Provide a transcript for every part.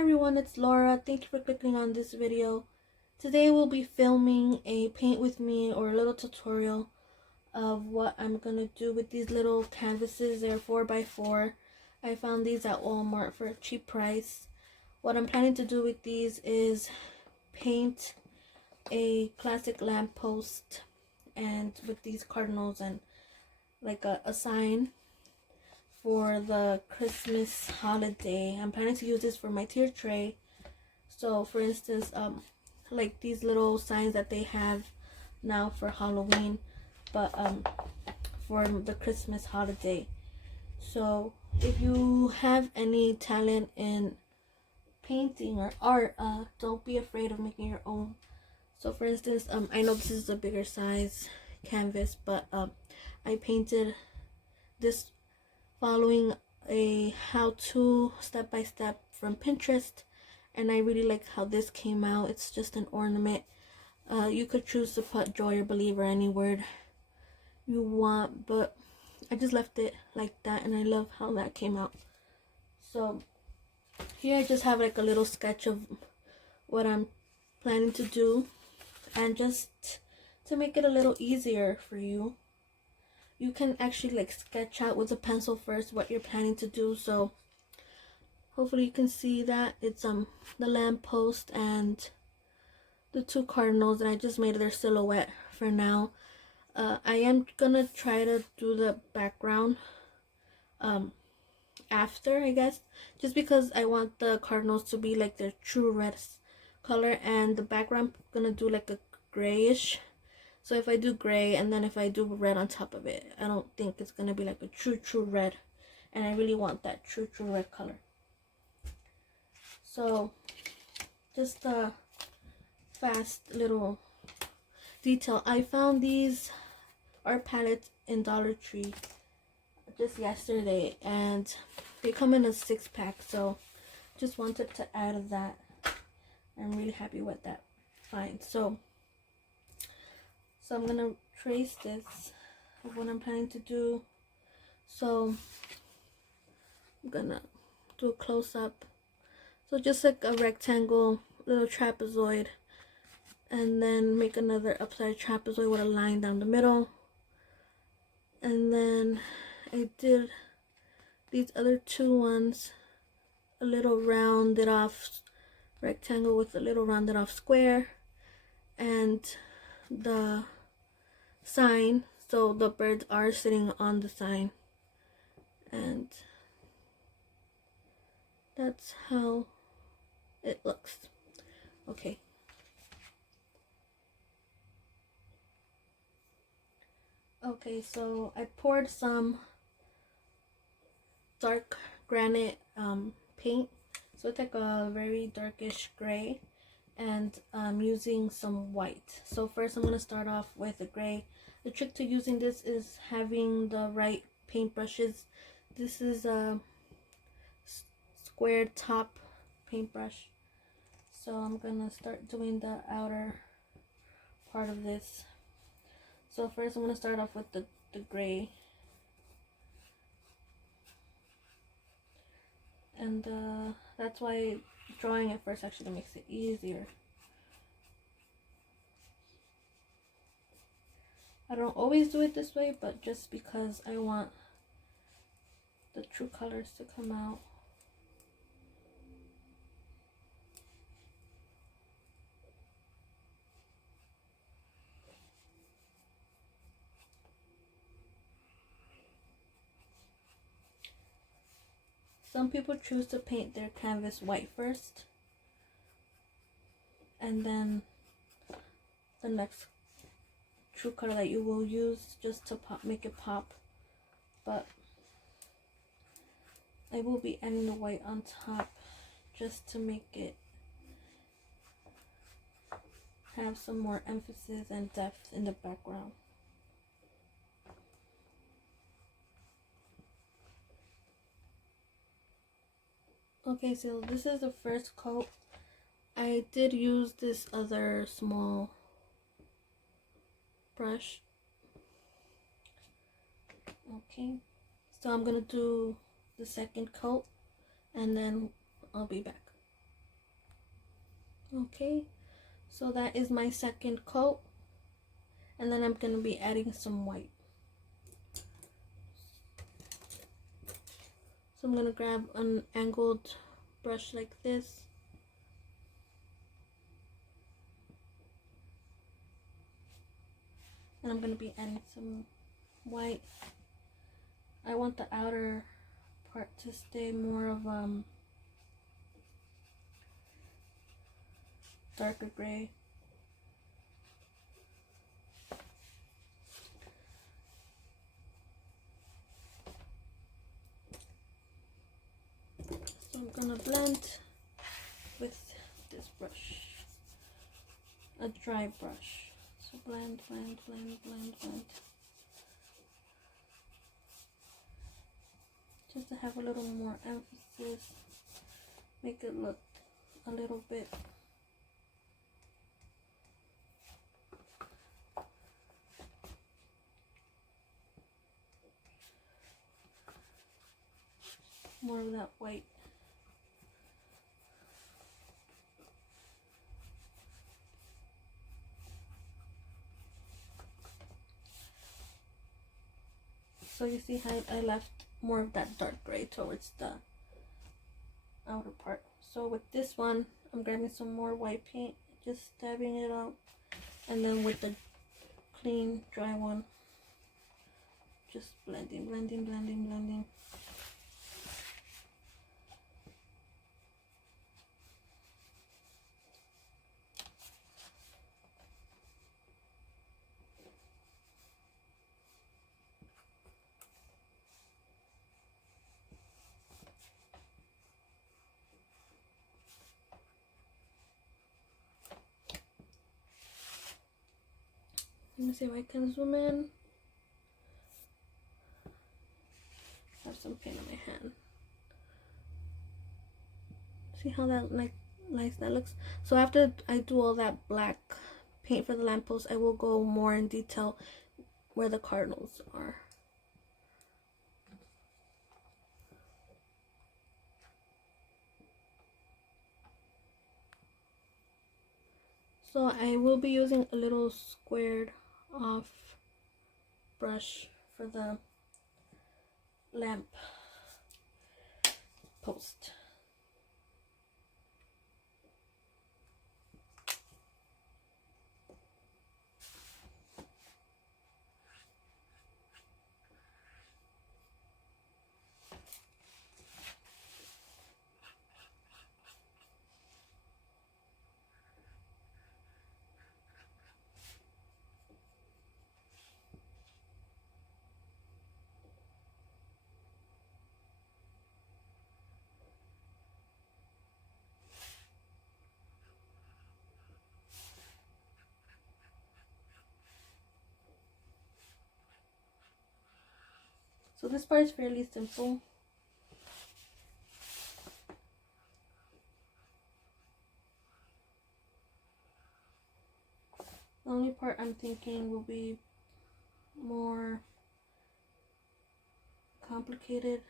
everyone, it's Laura. Thank you for clicking on this video. Today we'll be filming a paint with me or a little tutorial of what I'm gonna do with these little canvases. They're 4x4. I found these at Walmart for a cheap price. What I'm planning to do with these is paint a classic lamppost and with these cardinals and like a sign for the Christmas holiday. I'm planning to use this for my tier tray. So for instance, like these little signs that they have now for Halloween, but for the Christmas holiday. So if you have any talent in painting or art, don't be afraid of making your own. So for instance, I know this is a bigger size canvas, but I painted this following a how-to step-by-step from Pinterest, and I really like how this came out. It's just an ornament. You could choose to put joy or believe or any word you want, but I just left it like that, and I love how that came out. So here I just have like a little sketch of what I'm planning to do, and just to make it a little easier for you, you can actually like sketch out with a pencil first what you're planning to do. So hopefully you can see that it's the lamppost and the two cardinals, and I just made their silhouette for now. I am gonna try to do the background after, I guess, just because I want the cardinals to be like their true red color, and the background I'm gonna do like a grayish. So if I do gray and then if I do red on top of it, I don't think it's gonna be like a true red, and I really want that true red color. So just a fast little detail. I found these art palettes in Dollar Tree just yesterday, and they come in a 6-pack, so just wanted to add that. I'm really happy with that find. So I'm gonna trace this of what I'm planning to do. So I'm gonna do a close-up. So just like a rectangle, little trapezoid, and then make another upside trapezoid with a line down the middle. And then I did these other two ones, a little rounded off rectangle with a little rounded off square, and the sign, so the birds are sitting on the sign, and that's how it looks. Okay, so I poured some dark granite paint, so it's like a very darkish gray, and I'm using some white. So first I'm going to start off with the gray. The trick to using this is having the right paintbrushes. This is a square top paintbrush. So I'm going to start doing the outer part of this. So first I'm going to start off with the gray. And that's why drawing it first actually makes it easier. I don't always do it this way, but just because I want the true colors to come out. Some people choose to paint their canvas white first, and then the next true color that you will use just to make it pop. But I will be adding the white on top just to make it have some more emphasis and depth in the background. Okay, so this is the first coat. I did use this other small brush. Okay, so I'm gonna do the second coat, and then I'll be back. Okay, so that is my second coat, and then I'm going to be adding some white. So I'm going to grab an angled brush like this. And I'm going to be adding some white. I want the outer part to stay more of darker gray. So I'm going to blend with this brush, a dry brush. So blend, blend, blend, blend, blend. Just to have a little more emphasis, make it look a little bit more of that white. So you see how I left more of that dark gray towards the outer part. So with this one, I'm grabbing some more white paint, just dabbing it out, and then with the clean dry one, just blending, blending, blending, blending. Let me see if I can zoom in. I have some paint on my hand. See how that nice that looks? So after I do all that black paint for the lamppost, I will go more in detail where the cardinals are. So I will be using a little squared off brush for the lamp post. So this part is fairly simple. The only part I'm thinking will be more complicated.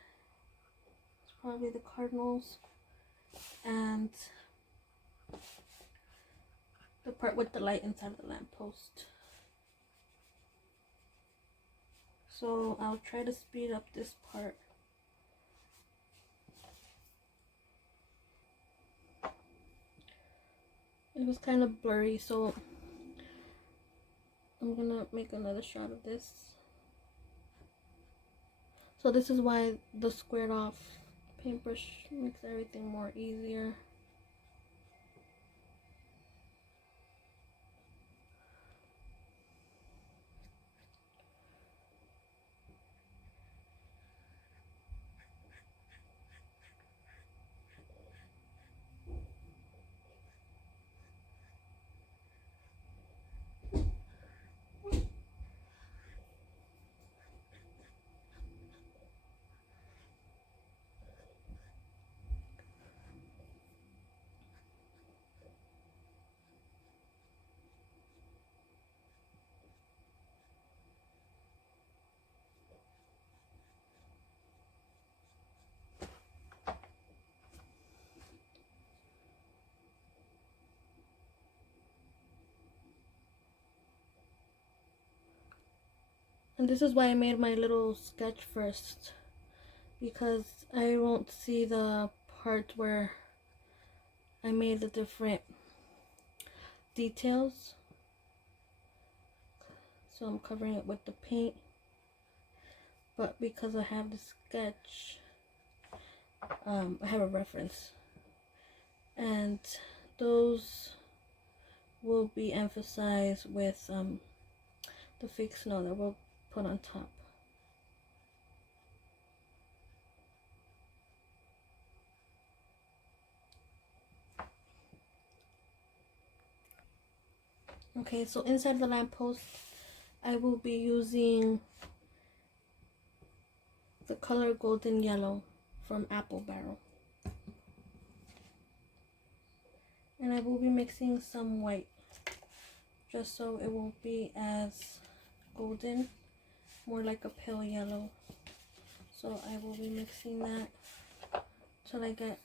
It's probably the cardinals and the part with the light inside the lamppost. So I'll try to speed up this part. It was kind of blurry, so I'm gonna make another shot of this. So this is why the squared off paintbrush makes everything more easier. And this is why I made my little sketch first, because I won't see the part where I made the different details. So I'm covering it with the paint, but because I have the sketch, I have a reference, and those will be emphasized with the fake snow that we'll put on top. Okay, so inside the lamppost, I will be using the color golden yellow from Apple Barrel. And I will be mixing some white, just so it won't be as golden, more like a pale yellow. So I will be mixing that till I get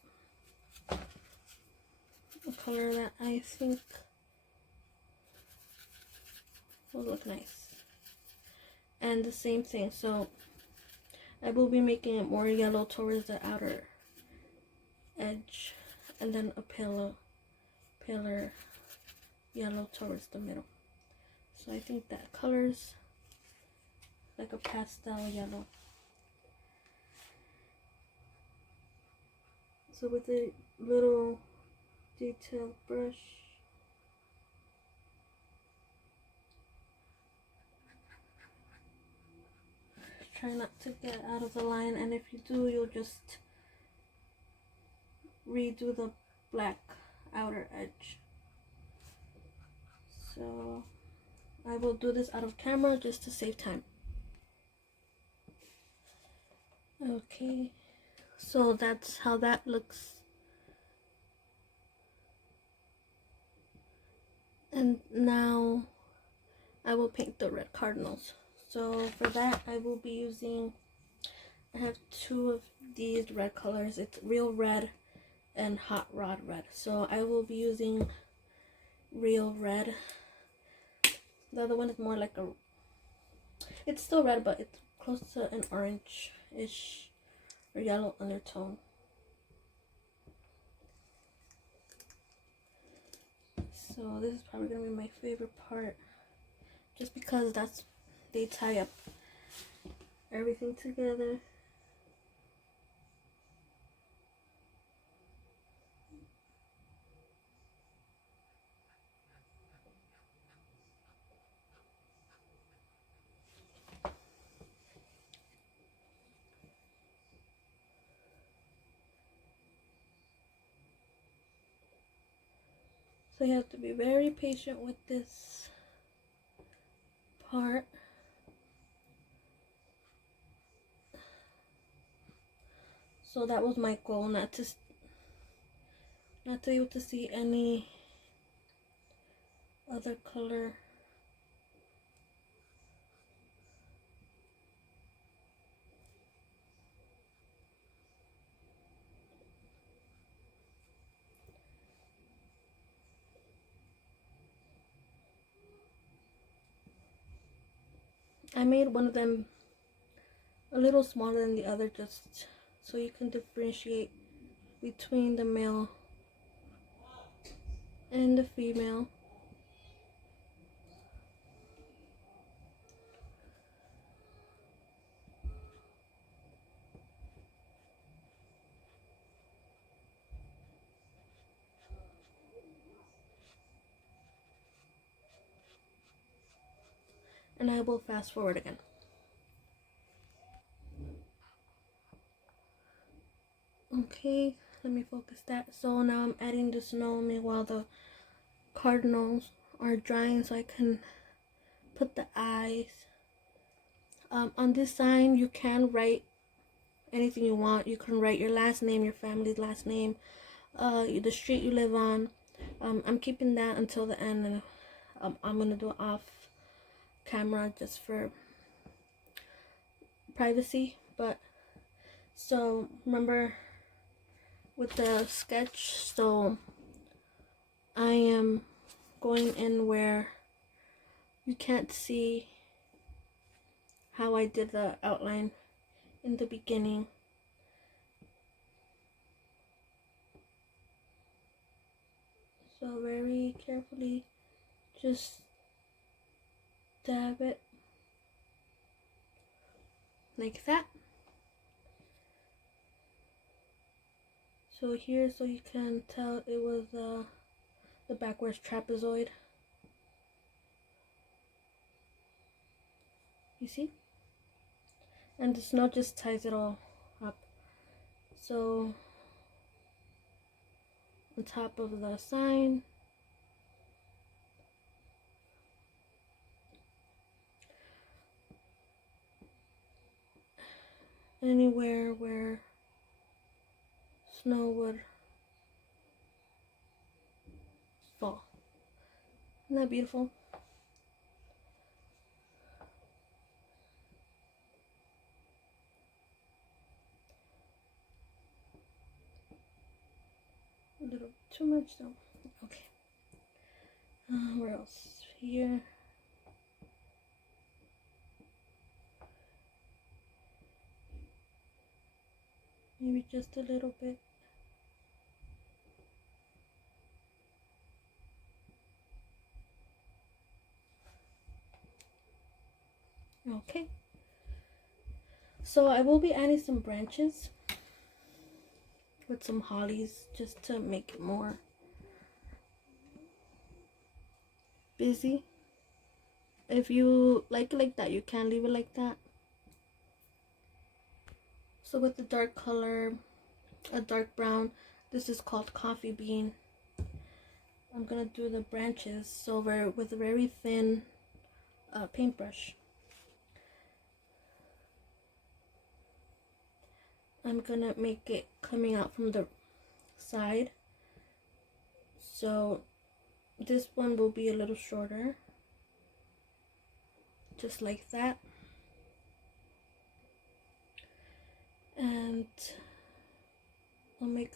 a color that I think will look nice. And the same thing, so I will be making it more yellow towards the outer edge, and then a paler yellow towards the middle. So I think that colors like a pastel yellow. So with a little detailed brush, try not to get out of the line, and if you do, you'll just redo the black outer edge. So I will do this out of camera just to save time. Okay, so that's how that looks. And now I will paint the red Cardinals. So for that, I will be using, I have two of these red colors. It's Real Red and Hot Rod Red. So I will be using Real Red. The other one is more like a, it's still red, but it's close to an orange-ish or yellow undertone. So this is probably going to be my favorite part, just because they tie up everything together. So you have to be very patient with this part. So that was my goal, not to be able to see any other color. I made one of them a little smaller than the other, just so you can differentiate between the male and the female. And I will fast forward again. Okay, let me focus that. So now I'm adding the snow while the Cardinals are drying, so I can put the eyes. On this sign, you can write anything you want. You can write your last name, your family's last name, the street you live on. I'm keeping that until the end, and I'm gonna do it off camera just for privacy. But so remember with the sketch, so I am going in where you can't see how I did the outline in the beginning. So very carefully just dab it like that. So here, so you can tell it was the backwards trapezoid. You see? And the snow just ties it all up. So on top of the sign, anywhere where snow would fall. Isn't that beautiful? A little too much though. Okay. Where else? Here. Maybe just a little bit. Okay. So I will be adding some branches with some hollies just to make it more busy. If you like it like that, you can leave it like that. So with the dark color, a dark brown, this is called coffee bean. I'm gonna do the branches so with a very thin paintbrush. I'm gonna make it coming out from the side. So this one will be a little shorter, just like that. And I'll make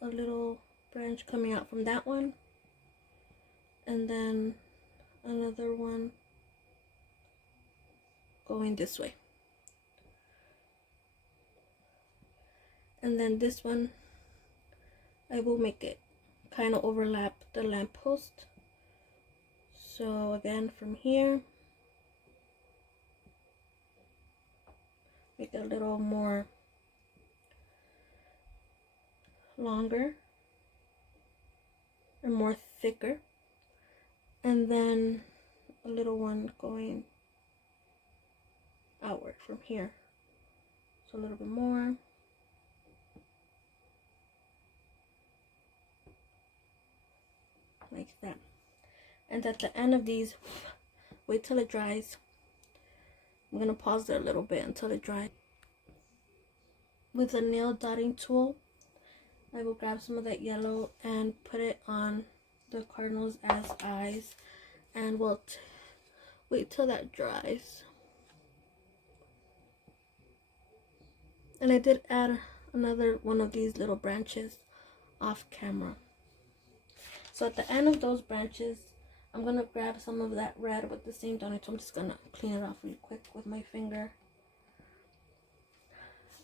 a little branch coming out from that one, and then another one going this way. And then this one, I will make it kind of overlap the lamppost. So again, from here, make it a little more longer or more thicker, and then a little one going outward from here. So a little bit more. Like that. And at the end of these, wait till it dries. I'm gonna pause it a little bit until it dries. With a nail dotting tool, I will grab some of that yellow and put it on the Cardinals as eyes, and we'll wait till that dries. And I did add another one of these little branches off camera. So at the end of those branches, I'm gonna grab some of that red with the same dotting tool. I'm just gonna clean it off really quick with my finger.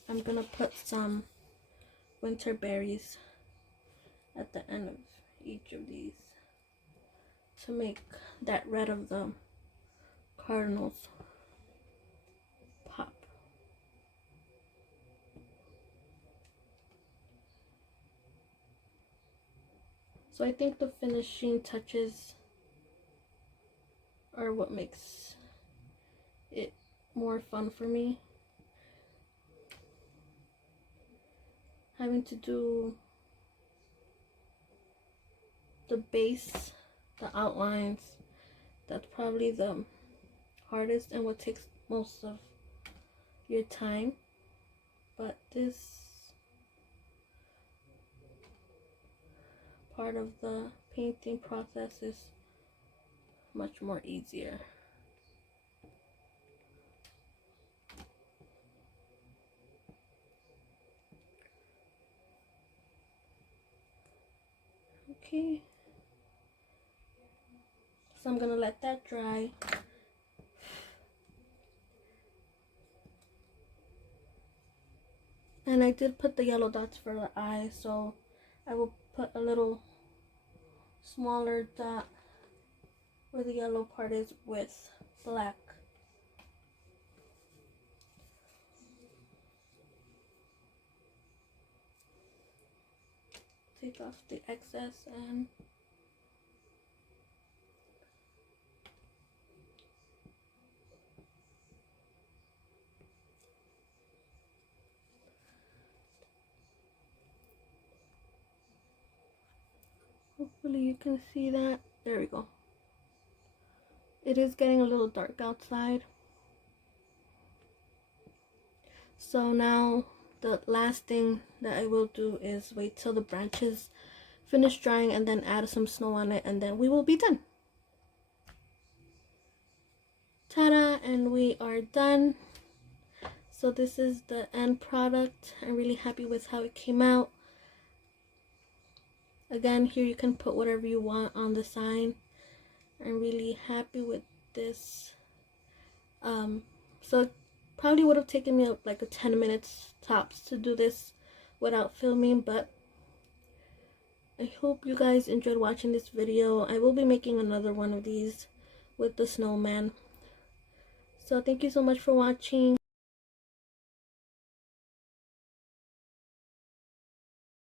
I'm gonna put some winter berries at the end of each of these to make that red of the Cardinals pop. So I think the finishing touches are what makes it more fun for me. Having to do the base, the outlines, that's probably the hardest and what takes most of your time. But this part of the painting process is much more easier. Okay, so I'm gonna let that dry, And I did put the yellow dots for the eye, so I will put a little smaller dot where the yellow part is with black. Take off the excess and hopefully you can see that. There we go. It is getting a little dark outside. So now the last thing that I will do is wait till the branches finish drying and then add some snow on it, and then we will be done. Ta-da! And we are done. So this is the end product. I'm really happy with how it came out. Again, here you can put whatever you want on the sign. I'm really happy with this. So it probably would have taken me like 10 minutes tops to do this without filming, but I hope you guys enjoyed watching this video. I will be making another one of these with the snowman. So thank you so much for watching.